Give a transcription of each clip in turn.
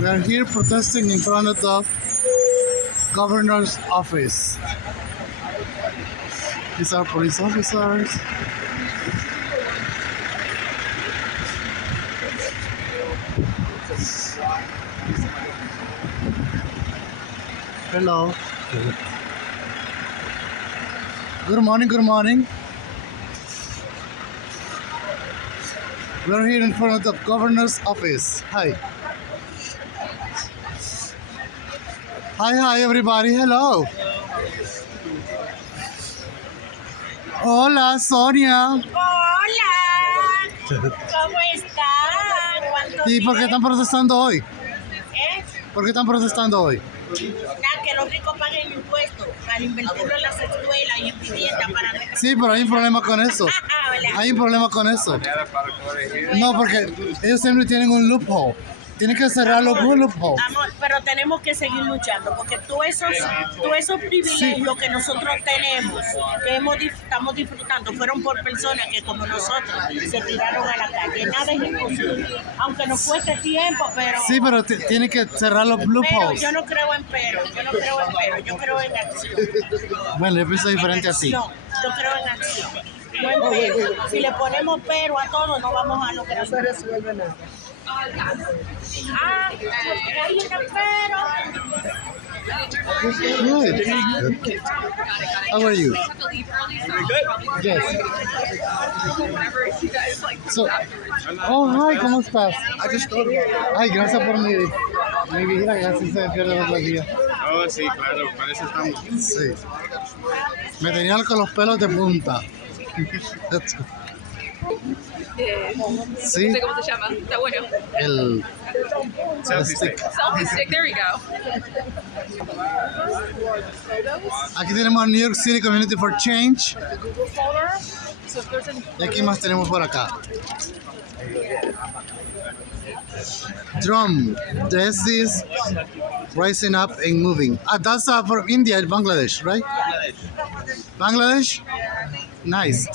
We are here protesting in front of the governor's office. These are police officers. Hello. Good morning, good morning. We're here in front of the governor's office. Hi. Hi, everybody. Hello. Hola, Sonia. Hola, ¿cómo están? ¿Y por qué están protestando hoy? ¿Eh? ¿Por qué están protestando hoy? Nada, que los ricos paguen impuestos para invertirlo en las escuelas y en vivienda para nuestra... Sí, pero hay un problema con eso. Hola. Hay un problema con eso. No, porque ellos siempre tienen un loophole. Tienen que cerrar los loopholes. Amor, pero tenemos que seguir luchando porque todos esos privilegios que nosotros tenemos, que estamos disfrutando, fueron por personas que como nosotros se tiraron a la calle. Nada es imposible, aunque nos cueste tiempo, pero... Sí, pero tienen que cerrar los Pero loopholes. yo no creo en pero, yo creo en acción. Bueno, yo pienso diferente a ti. Yo creo en acción. No en pero. Si le ponemos pero a todo, no vamos a lograr. No se resuelve nada. Ah, hay una pero. Good. How are you? Yes. So, oh, hi, ¿cómo estás? Ay, gracias por mi vida, gracias se pierde otro día. Oh, sí, claro, para eso estamos. Sí. Me tenían con los pelos de punta. Sí, No sé cómo se llama. Está bueno. el Selfie stick. Selfie stick. There we go. Aquí tenemos New York City Community for Change. Y aquí más tenemos por acá. Drum. This is rising up and moving. That's from India, Bangladesh, right? Bangladesh? Nice.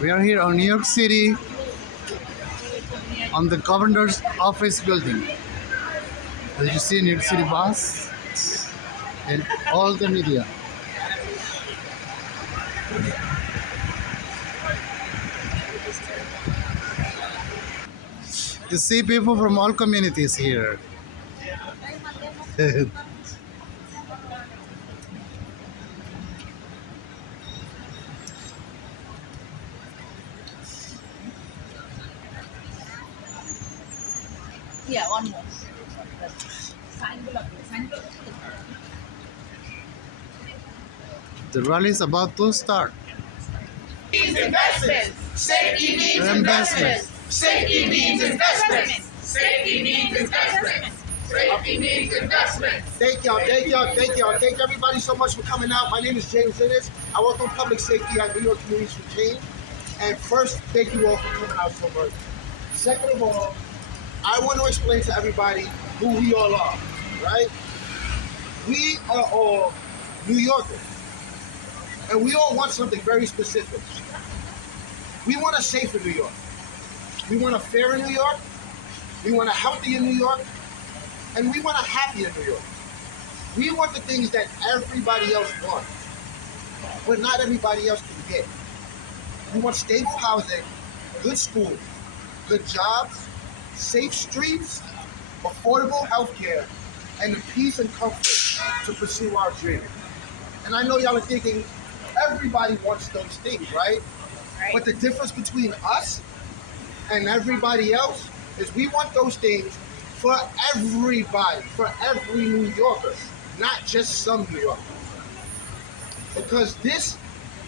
We are here on New York City on the governor's office building. As you see, New York City bus and all the media. You see people from all communities here. Yeah, one more. The rally is about to start. Investments. Safety means investments. Safety means investments. Safety means investments. Safety means investments. Thank y'all. Thank everybody so much for coming out. My name is James Innes. I work on public safety at New York Communities for Change. And first, thank you all for coming out so much. Second of all, I want to explain to everybody who we all are, right? We are all New Yorkers. And we all want something very specific. We want a safer New York. We want a fairer New York. We want a healthier New York. And we want a happier New York. We want the things that everybody else wants, but not everybody else can get. We want stable housing, good schools, good jobs, safe streets, affordable health care, and the peace and comfort to pursue our dreams. And I know y'all are thinking, everybody wants those things, right? But the difference between us and everybody else is we want those things for everybody, for every New Yorker, not just some New Yorkers. Because this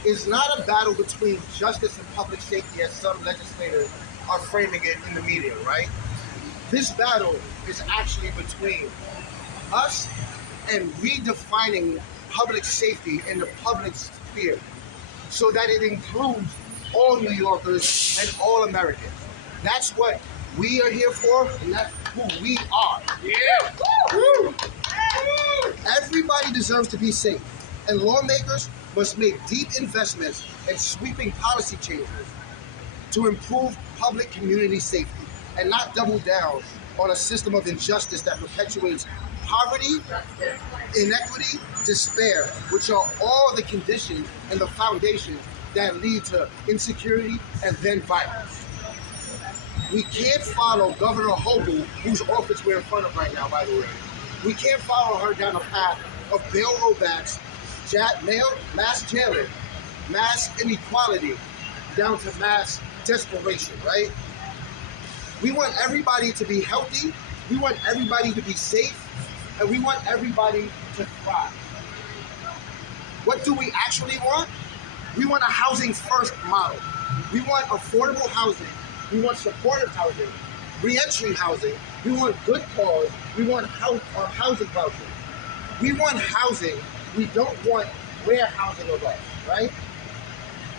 is not a battle between justice and public safety as some legislators are framing it in the media, right? This battle is actually between us and redefining public safety in the public sphere so that it includes all New Yorkers and all Americans. That's what we are here for, and that's who we are. Yeah. Everybody deserves to be safe, and lawmakers must make deep investments and sweeping policy changes to improve public community safety and not double down on a system of injustice that perpetuates poverty, inequity, despair, which are all the conditions and the foundations that lead to insecurity and then violence. We can't follow Governor Hochul, whose office we're in front of right now, by the way. We can't follow her down a path of bail rollbacks, mass jailing, mass inequality, down to mass desperation, right? We want everybody to be healthy, we want everybody to be safe, and we want everybody to thrive. What do we actually want? We want a housing first model. We want affordable housing. We want supportive housing, re-entry housing. We want good cause. We want housing vouchers. We want housing. We don't want warehousing of us, right?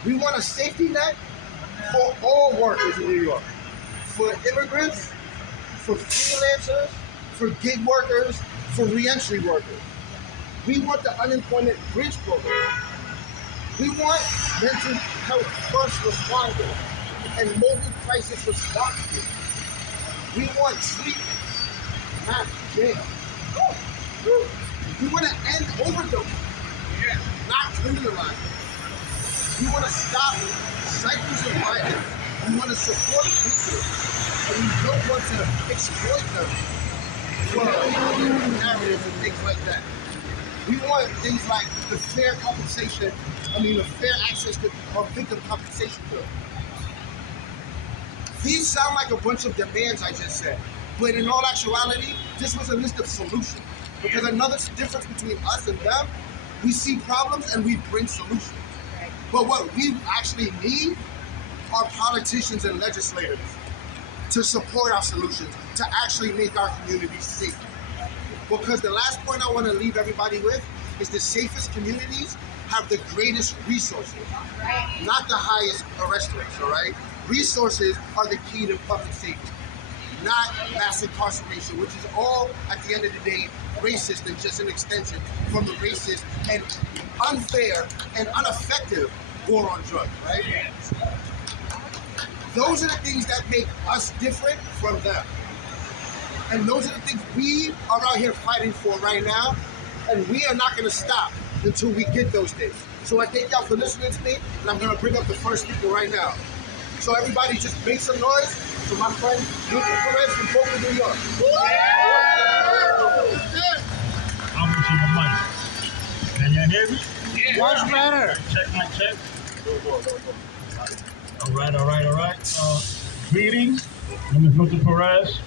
We want a safety net for all workers in New York, for immigrants, for freelancers, for gig workers, for re-entry workers. We want the unemployment bridge program. We want mental health first responders and mobile crisis response teams. We want treatment, not jail. We want to end overdose, not criminalize it. We want to stop cycles of violence. We want to support victims, and we don't want to exploit them for narratives and things like that. We want things like the fair access to victim compensation bill. These sound like a bunch of demands I just said, but in all actuality, this was a list of solutions. Because another difference between us and them, we see problems and we bring solutions. But what we actually need are politicians and legislators to support our solutions, to actually make our communities safe. Because the last point I want to leave everybody with is the safest communities have the greatest resources, not the highest arrest rates, all right? Resources are the key to public safety, not mass incarceration, which is all, at the end of the day, racist and just an extension from the racist and unfair and ineffective war on drugs, right? Those are the things that make us different from them. And those are the things we are out here fighting for right now, and we are not gonna stop until we get those things. So I thank y'all for listening to me, and I'm gonna bring up the first speaker right now. So everybody just make some noise for my friend, Lucas Perez from Brooklyn, New York. I'm using the mic. Can you hear me? Yeah. Much better. Check my check. All right. Greetings. My name is Lucas Perez.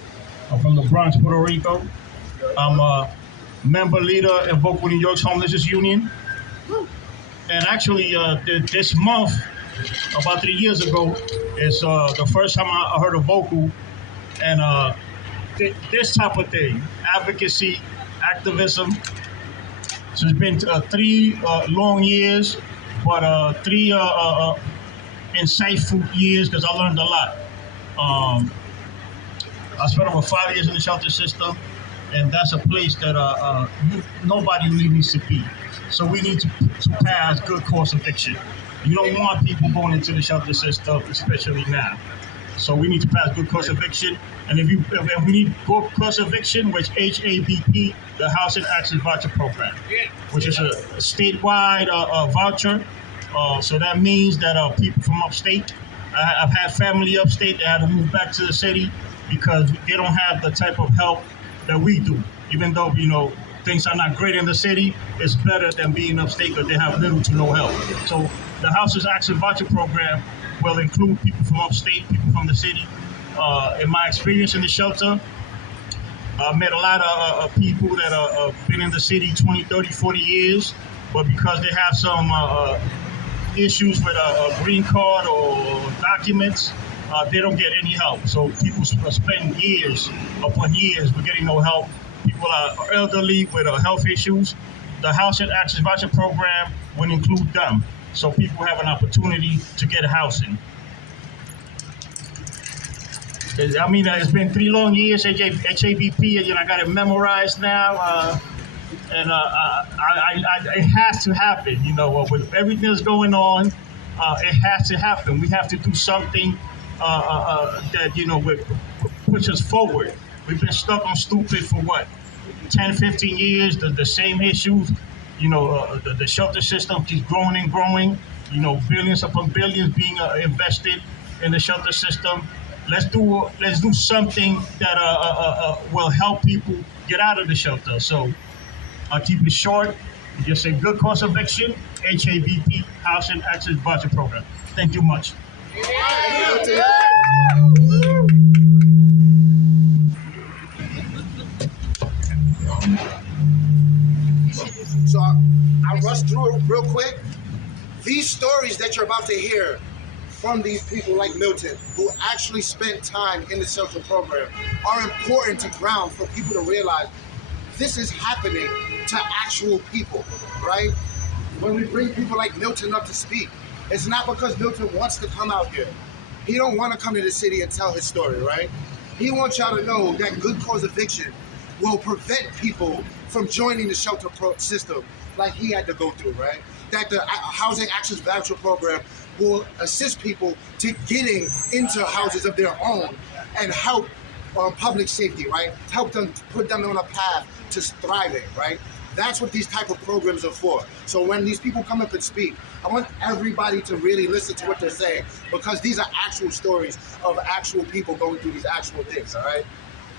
I'm from the Bronx, Puerto Rico. I'm a member leader in Brooklyn, New York's Homelessness Union. And actually, this month, about 3 years ago, is the first time I heard a vocal and this type of thing, advocacy, activism. So it's been 3 long years, but 3 insightful years because I learned a lot. I spent over 5 years in the shelter system, and that's a place that nobody really needs to be. So we need to pass good course eviction. You don't want people going into the shelter system, especially now. So we need to pass good course eviction. And if we need good course eviction, which HABP, the Housing Access Voucher Program, which is a statewide voucher. So that means that people from upstate, I've had family upstate that had to move back to the city because they don't have the type of help that we do. Even though, things are not great in the city, it's better than being upstate because they have little to no help. So the House's Access Voucher Program will include people from upstate, people from the city. In my experience in the shelter, I met a lot of people that have been in the city 20, 30, 40 years, but because they have some issues with a green card or documents, they don't get any help. So people spend years upon years with getting no help. People are elderly with health issues. The Housing Access Voucher Program will include them. So people have an opportunity to get housing. It's been 3 long years, HABP, and I got it memorized now. and it has to happen. You know, with everything that's going on, it has to happen. We have to do something that will push us forward. We've been stuck on stupid for what, 10, 15 years. The same issues. You know, the shelter system keeps growing and growing. You know, billions upon billions being invested in the shelter system. Let's do something that will help people get out of the shelter. So I'll keep it short. Just a good course of eviction, HABP, Housing Access Budget Program. Thank you much. So I rushed through it real quick. These stories that you're about to hear from these people like Milton, who actually spent time in the shelter program, are important to ground for people to realize this is happening to actual people, right? When we bring people like Milton up to speak, it's not because Milton wants to come out here. He don't want to come to the city and tell his story, right? He wants y'all to know that good cause eviction will prevent people from joining the shelter system like he had to go through, right? That the Housing Access Voucher Program will assist people to getting into houses of their own and help public safety, right? Help them, put them on a path to thriving, right? That's what these type of programs are for. So when these people come up and speak, I want everybody to really listen to what they're saying, because these are actual stories of actual people going through these actual things, all right?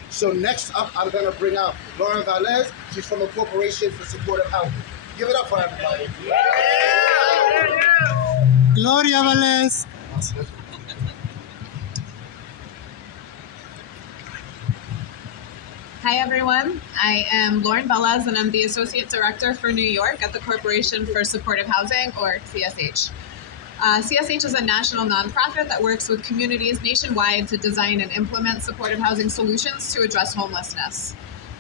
So next up, I'm gonna bring out Lauren Valez. She's from a corporation for supportive housing. Give it up for everybody. Gloria Valles. Hi, everyone. I am Lauren Velez, and I'm the Associate Director for New York at the Corporation for Supportive Housing, or CSH. CSH is a national nonprofit that works with communities nationwide to design and implement supportive housing solutions to address homelessness.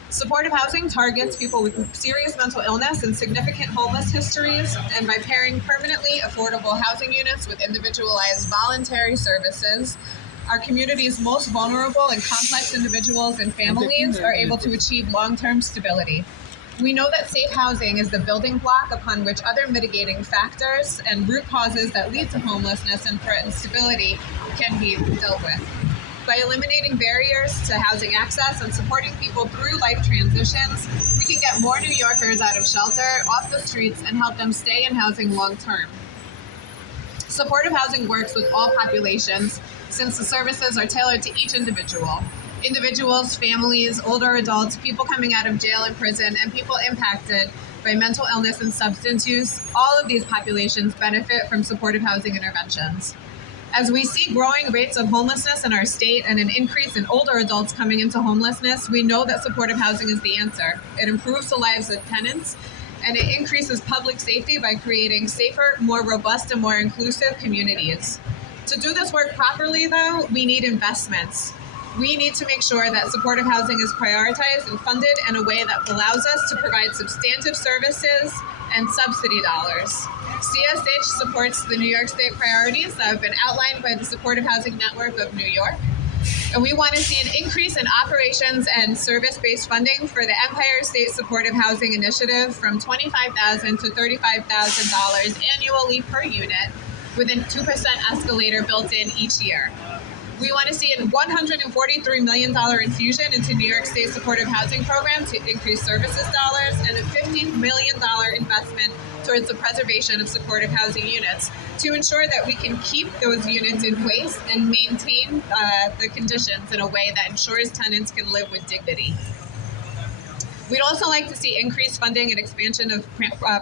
Supportive housing targets people with serious mental illness and significant homeless histories, and by pairing permanently affordable housing units with individualized voluntary services, our community's most vulnerable and complex individuals and families are able to achieve long-term stability. We know that safe housing is the building block upon which other mitigating factors and root causes that lead to homelessness and threaten stability can be dealt with. By eliminating barriers to housing access and supporting people through life transitions, we can get more New Yorkers out of shelter, off the streets, and help them stay in housing long-term. Supportive housing works with all populations, since the services are tailored to each individual. Individuals, families, older adults, people coming out of jail and prison, and people impacted by mental illness and substance use, all of these populations benefit from supportive housing interventions. As we see growing rates of homelessness in our state and an increase in older adults coming into homelessness, we know that supportive housing is the answer. It improves the lives of tenants, and it increases public safety by creating safer, more robust, and more inclusive communities. To do this work properly, though, we need investments. We need to make sure that supportive housing is prioritized and funded in a way that allows us to provide substantive services and subsidy dollars. CSH supports the New York State priorities that have been outlined by the Supportive Housing Network of New York. And we want to see an increase in operations and service-based funding for the Empire State Supportive Housing Initiative from $25,000 to $35,000 annually per unit, with a 2% escalator built in each year. We want to see a $143 million infusion into New York State Supportive Housing Program to increase services dollars, and a $50 million investment towards the preservation of supportive housing units to ensure that we can keep those units in place and maintain the conditions in a way that ensures tenants can live with dignity. We'd also like to see increased funding and expansion of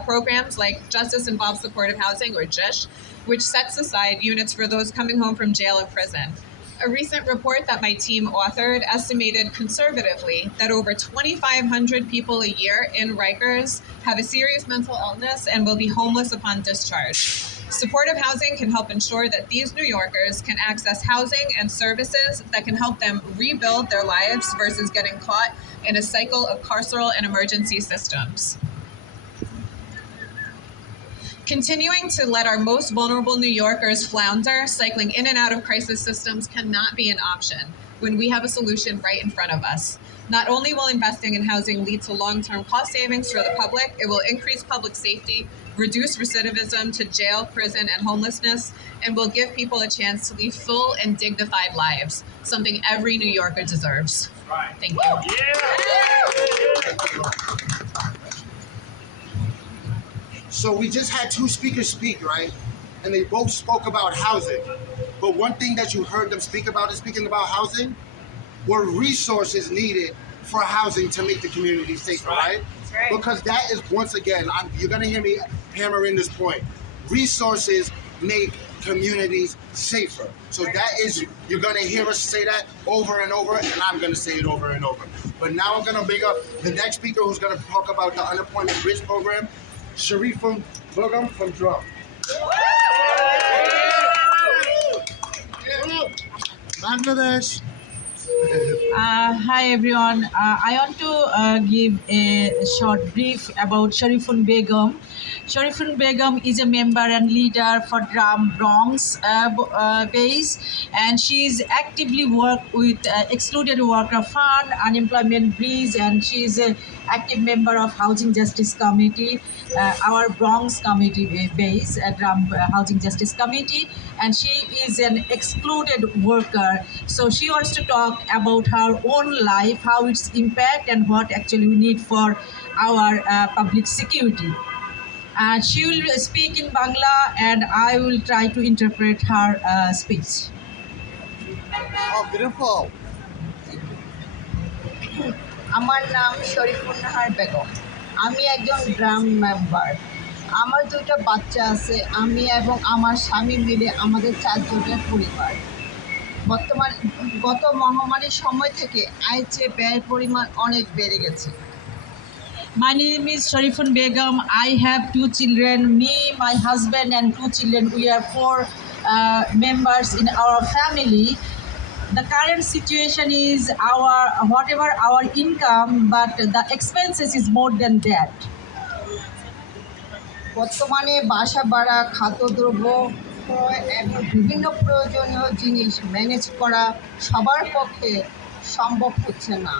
programs like Justice Involved Supportive Housing, or JISH, which sets aside units for those coming home from jail and prison. A recent report that my team authored estimated conservatively that over 2,500 people a year in Rikers have a serious mental illness and will be homeless upon discharge. Supportive housing can help ensure that these New Yorkers can access housing and services that can help them rebuild their lives versus getting caught in a cycle of carceral and emergency systems. Continuing to let our most vulnerable New Yorkers flounder, cycling in and out of crisis systems, cannot be an option. when we have a solution right in front of us. Not only will investing in housing lead to long-term cost savings for the public, it will increase public safety, reduce recidivism to jail, prison, and homelessness, and will give people a chance to lead full and dignified lives, something every New Yorker deserves. Thank you. So we just had two speakers speak, right? And they both spoke about housing. But one thing that you heard them speak about in speaking about housing were resources needed for housing to make the community safer, right? Because that is, once again, you're gonna hear me hammer in this point. Resources make communities safer. So that is, you're gonna hear us say that over and over, and I'm gonna say it over and over. But now I'm gonna bring up the next speaker who's gonna talk about the Unemployment Bridge Program, Sharifun Begum from Drum. Bangladesh. Hi everyone. I want to give a short brief about Sharifun Begum. Sharifun Begum is a member and leader for Drum Bronx base, and she is actively work with Excluded Worker Fund, Unemployment Bridge, and she is an active member of Housing Justice Committee, our Bronx committee base, Drum Housing Justice Committee, and she is an excluded worker. So she wants to talk about her own life, how it's impact, and what actually we need for our public security. She will speak in Bangla, and I will try to interpret her speech. Oh, beautiful. আমার নাম শরীফুন নাহার বেগম। আমি একজন drum member. আমার দুটো বাচ্চা আছে। আমি এবং আমার স্বামী মিলে আমাদের 4 জনের পরিবার। গত মহামারীর সময় থেকে আয়ের চেয়ে ব্যয়ের পরিমাণ অনেক বেড়ে গেছে। My name is Sharifun Begum. I have 2 children. Me, my husband, and 2 children. We are 4 members in our family. The current situation is whatever our income, but the expenses is more than that. বর্তমানে বাসা ভাড়া, খাদ্যদ্রব্য এবং বিভিন্ন প্রয়োজনীয় জিনিস manage করা সবার পক্ষে সম্ভব হচ্ছে না।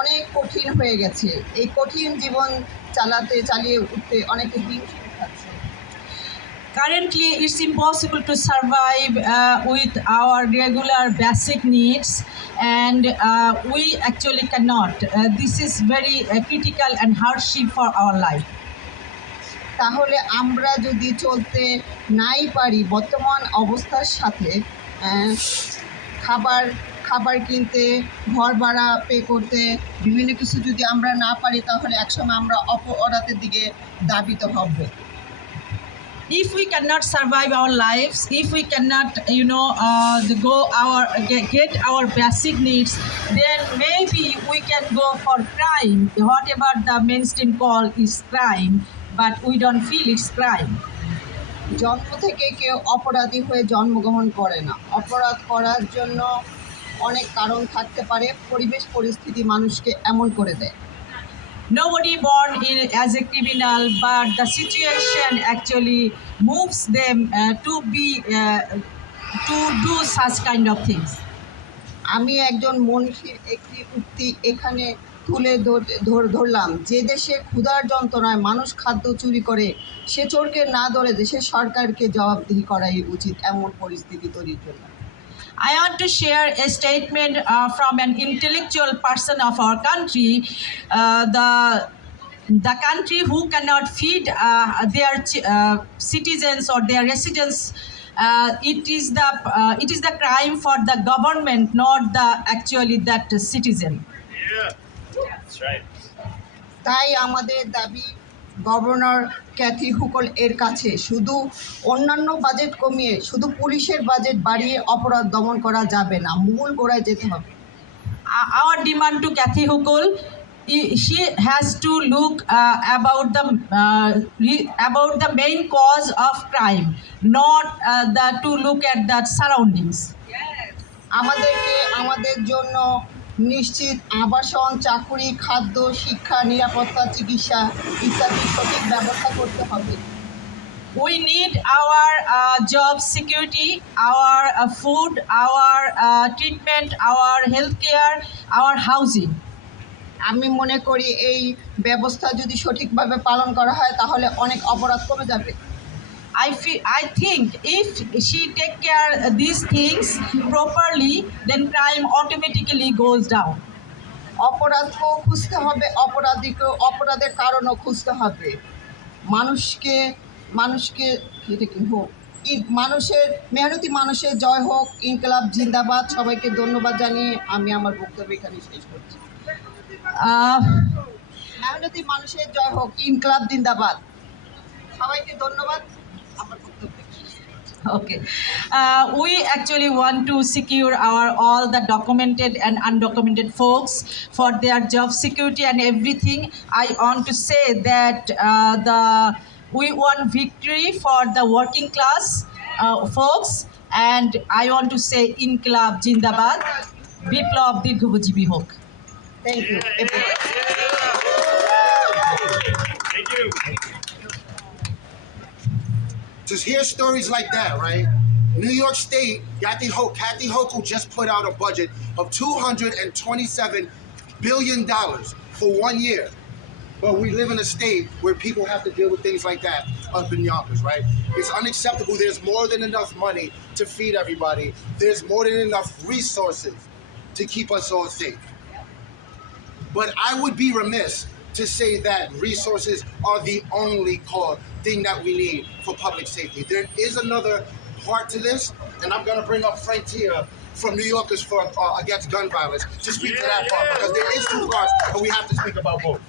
অনেক কঠিন হয়ে গেছে। এই কঠিন জীবন চালিয়ে উঠতে অনেকে হিমশিম খাচ্ছে। Currently, it's impossible to survive with our regular basic needs, and we actually cannot. This is very critical and hardship for our life. তাহলে আমরা যদি চলতে নাই পারি বর্তমান অবস্থার সাথে, খাবার কিনতে, ঘর ভাড়া পে করতে, বিভিন্ন কিছু যদি আমরা না পারি, তাহলে একসময় আমরা অপরাধের দিকে ধাবিত হব। If we cannot survive our lives, if we cannot, get our basic needs, then maybe we can go for crime. Whatever the mainstream call is crime, but we don't feel it's crime. জন্ম থেকে কেউ অপরাধী হয়ে জন্মগ্রহণ করে না। অপরাধ করার জন্য অনেক কারণ থাকতে পারে। পরিবেশ পরিস্থিতি মানুষকে এমন করে দেয়। Nobody born as a criminal, but the situation actually moves them to do such kind of things. আমি একজন মনীষীর একটি উক্তি এখানে তুলে ধরলাম। যে দেশে ক্ষুধার যন্ত্রণায় মানুষ খাদ্য চুরি করে, সে চোরকে না ধরে দেশের সরকারকে জবাবদিহি করাই উচিত এমন পরিস্থিতি তৈরির জন্য। I want to share a statement from an intellectual person of our country. The country who cannot feed their citizens or their residents, it is the crime for the government, not that citizen. Yeah, that's right. তাই আমাদের দাবি governor Kathy হুকল এর কাছে শুধু অন্যান্য budget কমিয়ে, শুধু পুলিশের বাজেট বাড়িয়ে অপরাধ দমন করা যাবে না, মূল গোড়ায় যেতে হবে। Our demand to Kathy Hochul, she has to look about the main cause of crime, not to look at the surroundings. আমাদেরকে আমাদের জন্য নিশ্চিত আবাসন, চাকুরি, খাদ্য, শিক্ষা, নিরাপত্তা, চিকিৎসা ইত্যাদি সঠিক ব্যবস্থা করতে হবে। We need our job security, our food, our treatment, our healthcare, our housing. আমি মনে করি এই ব্যবস্থা যদি সঠিকভাবে পালন করা হয় তাহলে অনেক অপরাধ কমে যাবে। I think if she take care these things properly, then crime automatically goes down. অপরাধকেও খুঁজতে হবে, অপরাধের কারণও খুঁজতে হবে। মানুষকে এটা কি হোক, মানুষের মেহনতি মানুষের জয় হোক, ইনকলাব জিন্দাবাদ। সবাইকে ধন্যবাদ জানিয়ে আমি আমার বক্তব্য এখানে শেষ করছি। মেহনতি মানুষের জয় হোক, ইনকলাব জিন্দাবাদ। সবাইকে ধন্যবাদ। আমার বক্তব্য Okay. We actually want to secure all the documented and undocumented folks for their job security and everything. I want to say that we want victory for the working class folks, and I want to say Inqilab Jindabad, Biplab Dirghojibhi Hok. Thank you. Thank you. To hear stories like that, right? New York State, Kathy Hochul just put out a budget of $227 billion for 1 year. But we live in a state where people have to deal with things like that up in Yonkers, right? It's unacceptable. There's more than enough money to feed everybody. There's more than enough resources to keep us all safe. But I would be remiss to say that resources are the only thing that we need for public safety. There is another part to this, and I'm going to bring up Frank Tia from New Yorkers for Against Gun Violence to speak to that part, because there is two parts, and we have to speak about both.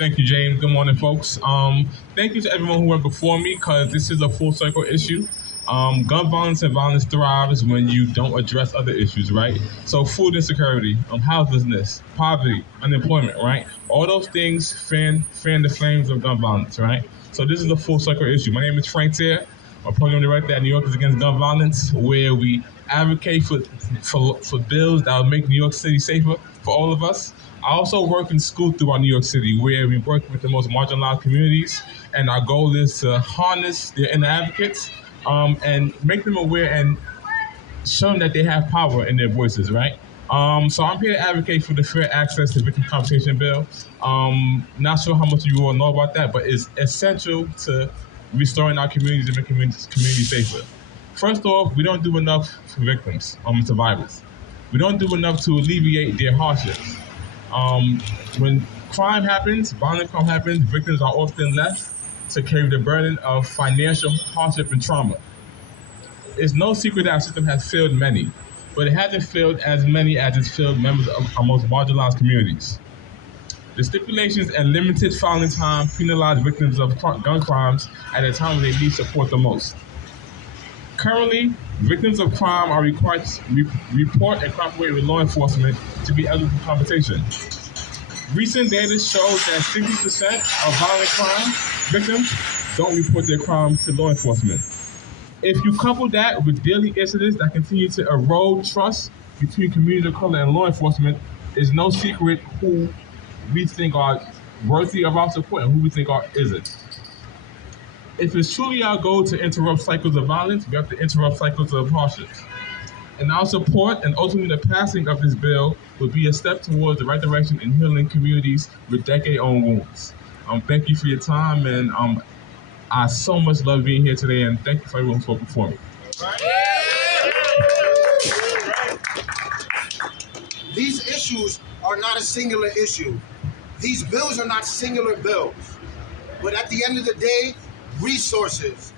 Thank you, James. Good morning, folks. Thank you to everyone who went before me, because this is a full circle issue. Gun violence and violence thrives when you don't address other issues, right? So food insecurity, houselessness, poverty, unemployment, right? All those things fan the flames of gun violence, right? So this is a full circle issue. My name is Frank Tier. I'm a program director at New Yorkers Against Gun Violence, where we advocate for bills that will make New York City safer for all of us. I also work in schools throughout New York City, where we work with the most marginalized communities, and our goal is to harness their inner advocates and make them aware and show them that they have power in their voices, right? So I'm here to advocate for the Fair Access to Victim Compensation Bill. Not sure how much you all know about that, but it's essential to restoring our communities and making communities safer. First off, we don't do enough for victims, survivors. We don't do enough to alleviate their hardships. When crime happens, violent crime happens, victims are often left to carry the burden of financial hardship and trauma. It's no secret that our system has failed many, but it hasn't failed as many as it's failed members of our most marginalized communities. The stipulations and limited filing time penalize victims of gun crimes at a time when they need support the most. Currently, victims of crime are required to report and cooperate with law enforcement to be eligible for compensation. Recent data shows that 60% of violent crime victims don't report their crimes to law enforcement. If you couple that with daily incidents that continue to erode trust between communities of color and law enforcement, it's no secret who we think are worthy of our support and who we think isn't. If it's truly our goal to interrupt cycles of violence, we have to interrupt cycles of hardships. And our support and ultimately the passing of this bill would be a step towards the right direction in healing communities with decade-old wounds. Thank you for your time, and I so much love being here today, and thank you for everyone who spoke before me. These issues are not a singular issue. These bills are not singular bills. But at the end of the day, resources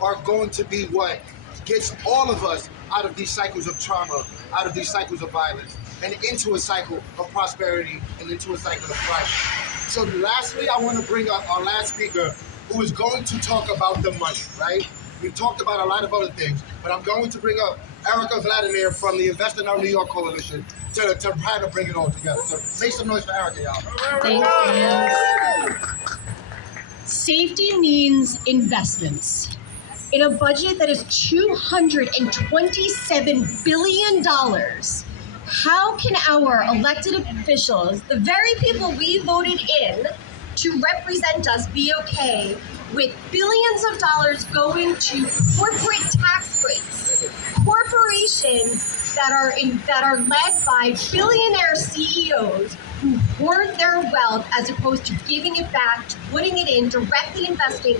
are going to be what gets all of us out of these cycles of trauma, out of these cycles of violence, and into a cycle of prosperity and into a cycle of life. So lastly, I want to bring up our last speaker, who is going to talk about the money, right? We've talked about a lot of other things, but I'm going to bring up Erica Vladimir from the Invest in Our New York Coalition to try to bring it all together. So make some noise for Erica, y'all. Thank you. Safety means investments. In a budget that is $227 billion, how can our elected officials, the very people we voted in to represent us, be okay with billions of dollars going to corporate tax breaks, corporations that are led by billionaire CEOs who hoard their wealth as opposed to giving it back, putting it in, directly investing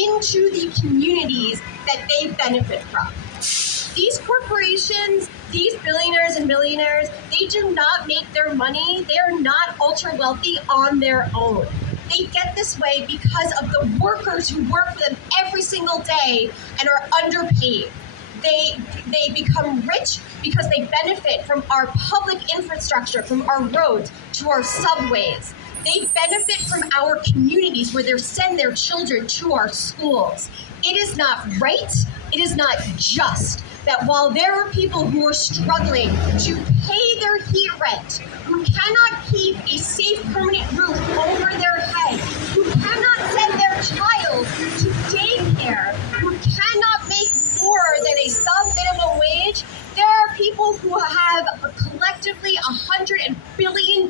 into the communities that they benefit from. These corporations, these billionaires and millionaires, they do not make their money. They are not ultra wealthy on their own. They get this way because of the workers who work for them every single day and are underpaid. They become rich because they benefit from our public infrastructure, from our roads to our subways. They benefit from our communities where they send their children to our schools. It is not right, it is not just that while there are people who are struggling to pay their heat rent, who cannot keep a safe permanent roof over their head, who cannot send their child to daycare, who cannot make more than a sub-minimum wage, there are people who have collectively $100 billion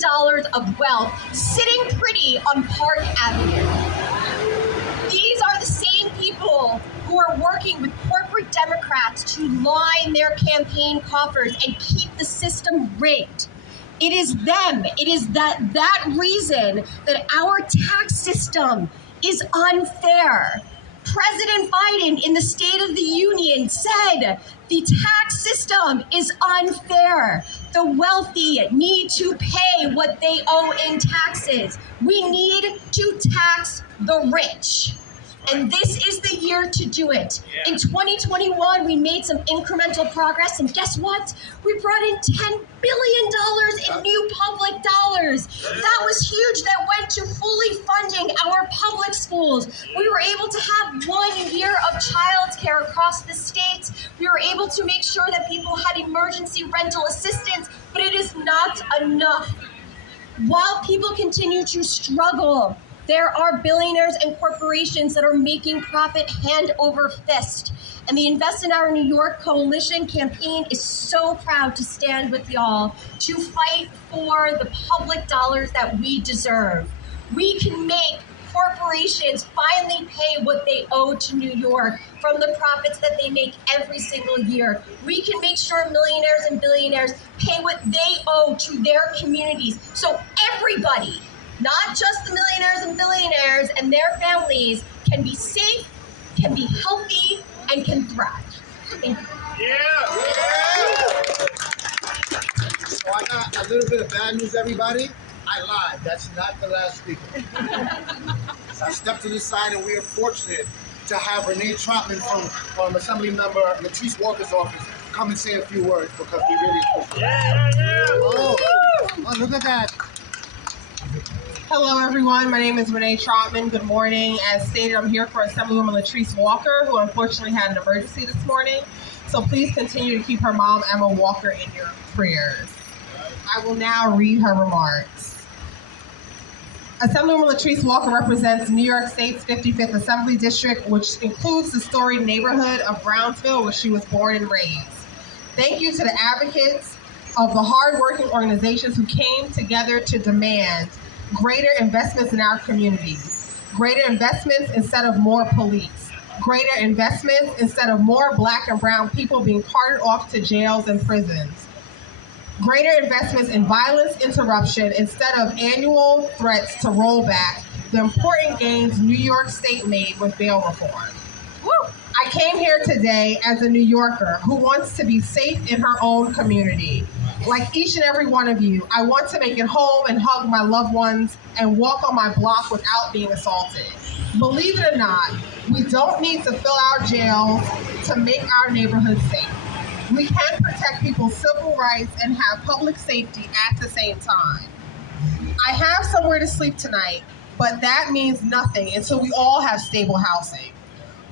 of wealth sitting pretty on Park Avenue. These are the same people who are working with corporate Democrats to line their campaign coffers and keep the system rigged. It is them. It is that reason that our tax system is unfair. President Biden in the State of the Union said the tax system is unfair. The wealthy need to pay what they owe in taxes. We need to tax the rich. And this is the year to do it. In 2021, we made some incremental progress, and guess what? We brought in $10 billion in new public dollars. That was huge. That went to fully funding our public schools. We were able to have 1 year of childcare across the states. We were able to make sure that people had emergency rental assistance, but it is not enough. While people continue to struggle, there are billionaires and corporations that are making profit hand over fist. And the Invest in Our New York Coalition campaign is so proud to stand with y'all to fight for the public dollars that we deserve. We can make corporations finally pay what they owe to New York from the profits that they make every single year. We can make sure millionaires and billionaires pay what they owe to their communities. So everybody, not just the millionaires and billionaires and their families, can be safe, can be healthy, and can thrive. Thank you. So I got a little bit of bad news, everybody. I lied. That's not the last speaker. So I stepped to the side, and we are fortunate to have Renee Trotman from Assembly Member Latrice Walker's office come and say a few words because we really appreciate it. Oh, look at that. Hello, everyone. My name is Renee Trotman. Good morning. As stated, I'm here for Assemblywoman Latrice Walker, who unfortunately had an emergency this morning. So please continue to keep her mom, Emma Walker, in your prayers. I will now read her remarks. Assemblywoman Latrice Walker represents New York State's 55th Assembly District, which includes the storied neighborhood of Brownsville, where she was born and raised. Thank you to the advocates of the hardworking organizations who came together to demand greater investments in our communities, greater investments instead of more police, greater investments instead of more Black and brown people being carted off to jails and prisons, greater investments in violence interruption instead of annual threats to roll back the important gains New York State made with bail reform. Woo! I came here today as a New Yorker who wants to be safe in her own community. Like each and every one of you, I want to make it home and hug my loved ones and walk on my block without being assaulted. Believe it or not, we don't need to fill our jails to make our neighborhoods safe. We can protect people's civil rights and have public safety at the same time. I have somewhere to sleep tonight, but that means nothing until we all have stable housing.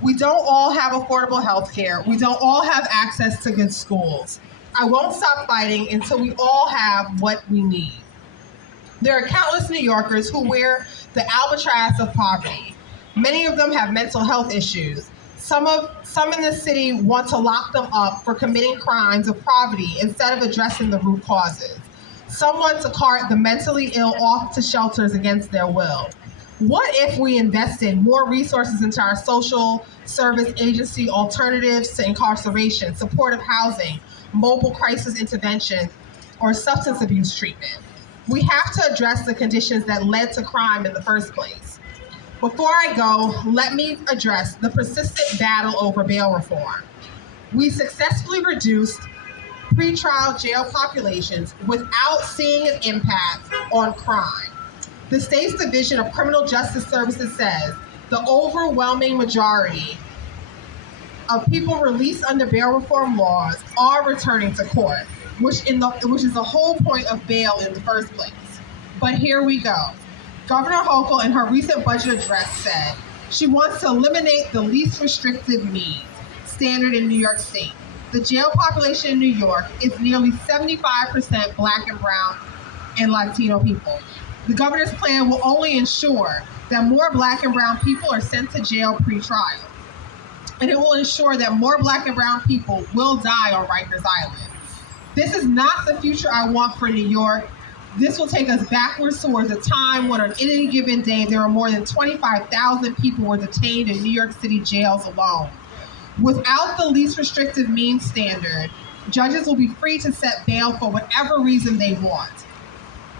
We don't all have affordable health care. We don't all have access to good schools. I won't stop fighting until we all have what we need. There are countless New Yorkers who wear the albatross of poverty. Many of them have mental health issues. Some in the city want to lock them up for committing crimes of poverty instead of addressing the root causes. Some want to cart the mentally ill off to shelters against their will. What if we invested more resources into our social service agency alternatives to incarceration, supportive housing, mobile crisis intervention, or substance abuse treatment? We have to address the conditions that led to crime in the first place. Before I go, let me address the persistent battle over bail reform. We successfully reduced pretrial jail populations without seeing an impact on crime. The state's Division of Criminal Justice Services says the overwhelming majority of people released under bail reform laws are returning to court, which is the whole point of bail in the first place. But here we go. Governor Hochul in her recent budget address said she wants to eliminate the least restrictive means standard in New York State. The jail population in New York is nearly 75% Black and Brown and Latino people. The governor's plan will only ensure that more Black and Brown people are sent to jail pre-trial. And it will ensure that more Black and Brown people will die on Rikers Island. This is not the future I want for New York. This will take us backwards towards a time when on any given day there are more than 25,000 people were detained in New York City jails alone. Without the least restrictive means standard, judges will be free to set bail for whatever reason they want.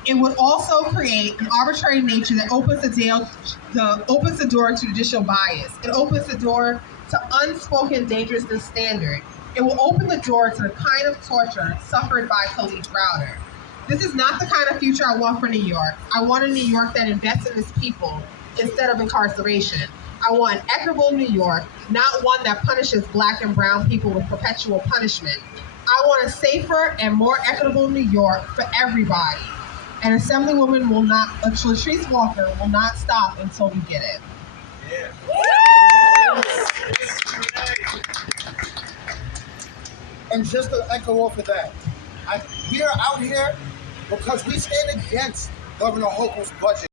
It would also create an arbitrary nature that opens the door to judicial bias. It opens the door to unspoken dangerousness standard. It will open the door to the kind of torture suffered by Khalid Browder. This is not the kind of future I want for New York. I want a New York that invests in its people instead of incarceration. I want an equitable New York, not one that punishes Black and Brown people with perpetual punishment. I want a safer and more equitable New York for everybody. And Assemblywoman Latrice Walker will not stop until we get it. And just to echo off of that, we are out here because we stand against Governor Hochul's budget.